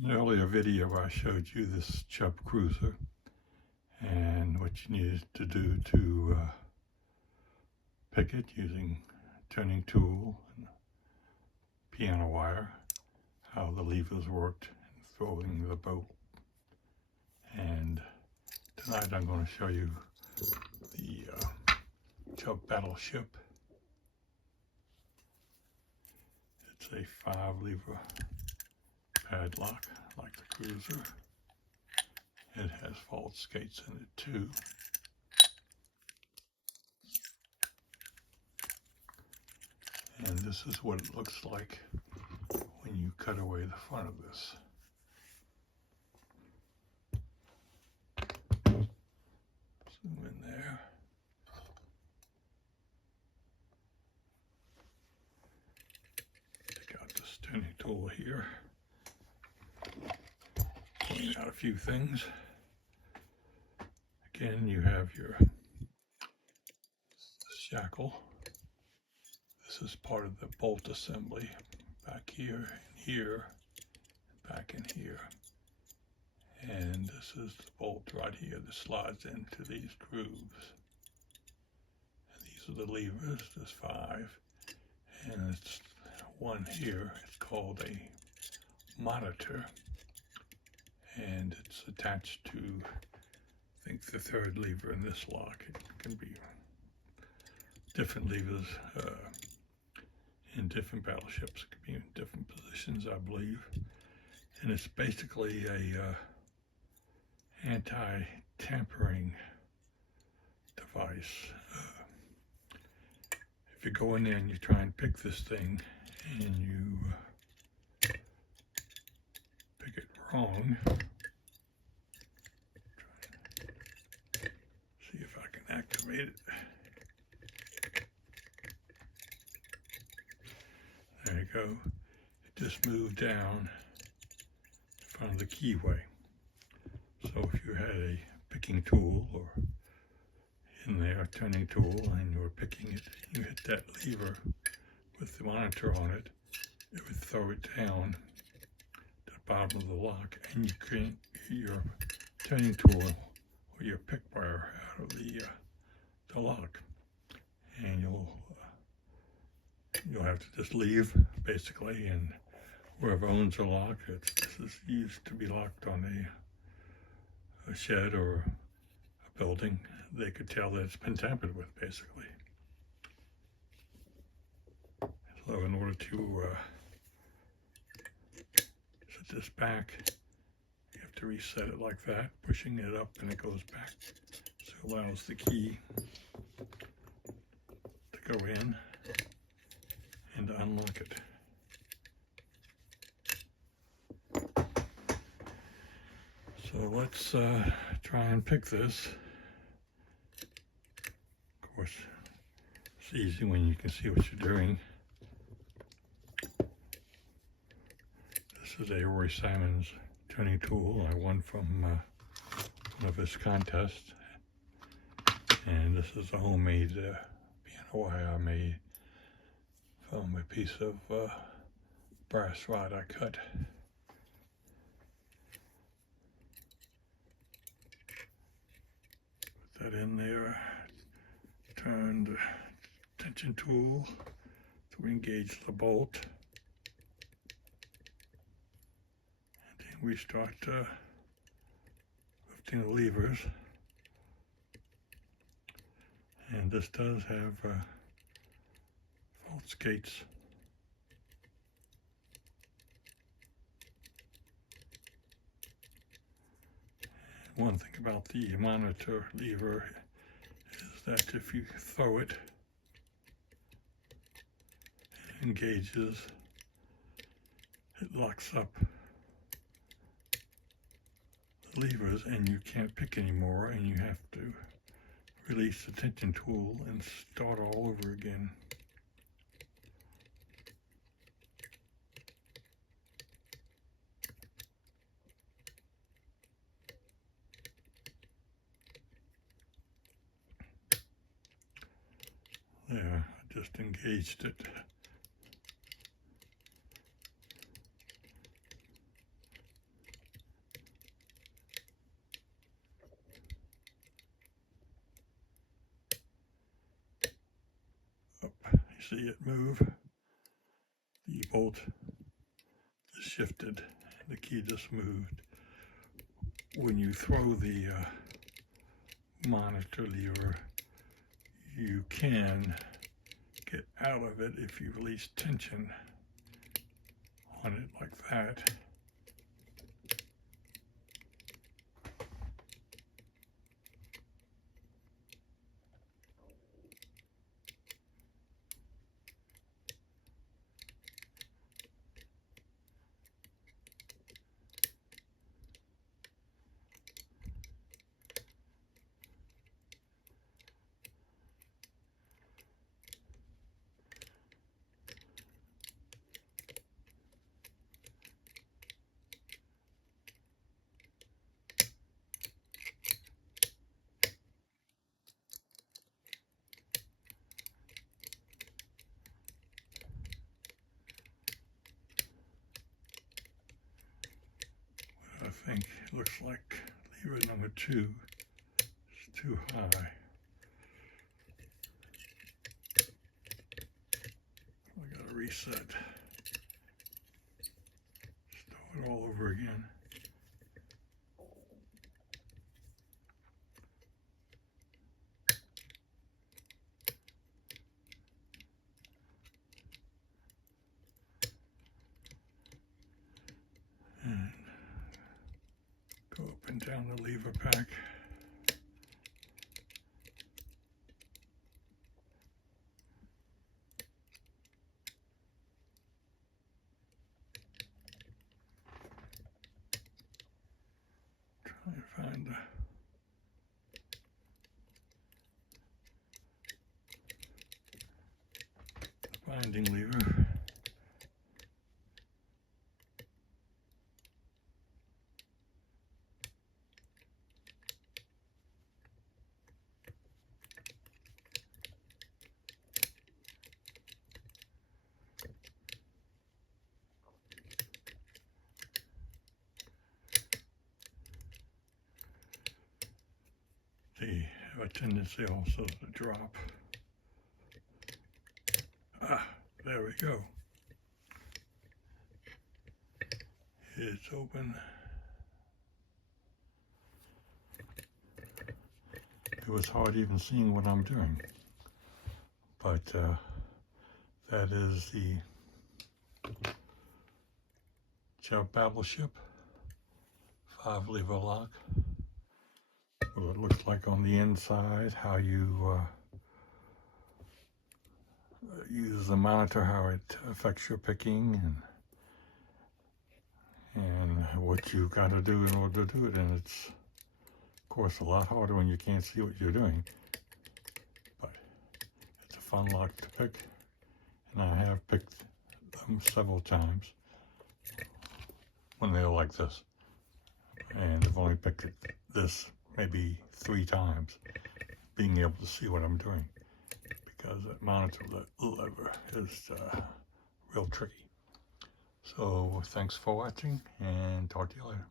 In an earlier video, I showed you this Chubb cruiser and what you needed to do to pick it using turning tool and piano wire, how the levers worked in throwing the boat. And tonight I'm going to show you the Chubb Battleship. It's a 5-lever padlock like the cruiser. It has fault skates in it too. And this is what it looks like when you cut away the front of this. Zoom in there. Take out this tuning tool here. Point out a few things. Again, you have your shackle. This is part of the bolt assembly. Back here and here, back in here. And this is the bolt right here that slides into these grooves. And these are the levers, there's 5. And it's one here, it's called a monitor. And it's attached to, I think, the 3rd lever in this lock. It can be different levers in different battleships. It can be in different positions, I believe. And it's basically a anti-tampering device. If you go in there and you try and pick this thing and you pick it wrong, see if I can activate it. There you go. It just moved down in front of the keyway. So if you had a picking tool or in there, a turning tool, and you were picking it, you hit that lever with the monitor on it, it would throw it down to the bottom of the lock, and you can't get your turning tool or your pick wire out of the lock. And you'll have to just leave, basically, and whoever owns the lock, this is used to be locked on a shed or a building. They could tell that it's been tampered with, basically. So in order to set this back, you have to reset it like that, pushing it up, and it goes back. So it allows the key to go in and to unlock it. So let's try and pick this. Of course, it's easy when you can see what you're doing. This is a Roy Simon's tuning tool I won from one of his contests. And this is a homemade piano wire I made from a piece of brass rod I cut. Put that in there, turn the tension tool to engage the bolt, and then we start lifting the levers. And this does have fault skates. And one thing about the monitor lever is that if you throw it, it engages, it locks up the levers and you can't pick anymore, and you have to release the tension tool and start all over again. There, I just engaged it. You see it move. The bolt is shifted. The key just moved. When you throw the monitor lever, you can get out of it if you release tension on it like that. I think it looks like lever number 2 is too high. I gotta reset. Start all over again. And go up and down the lever pack. Try and find the binding lever. They have a tendency also to drop. There we go. It's open. It was hard even seeing what I'm doing, but that is the Battleship 5-lever lock. What it looks like on the inside, how you use the monitor, how it affects your picking, and what you got to do in order to do it. And it's, of course, a lot harder when you can't see what you're doing. But it's a fun lock to pick, and I have picked them several times when they're like this. And I've only picked this maybe 3 times, being able to see what I'm doing, because that monitor lever is real tricky. So thanks for watching, and talk to you later.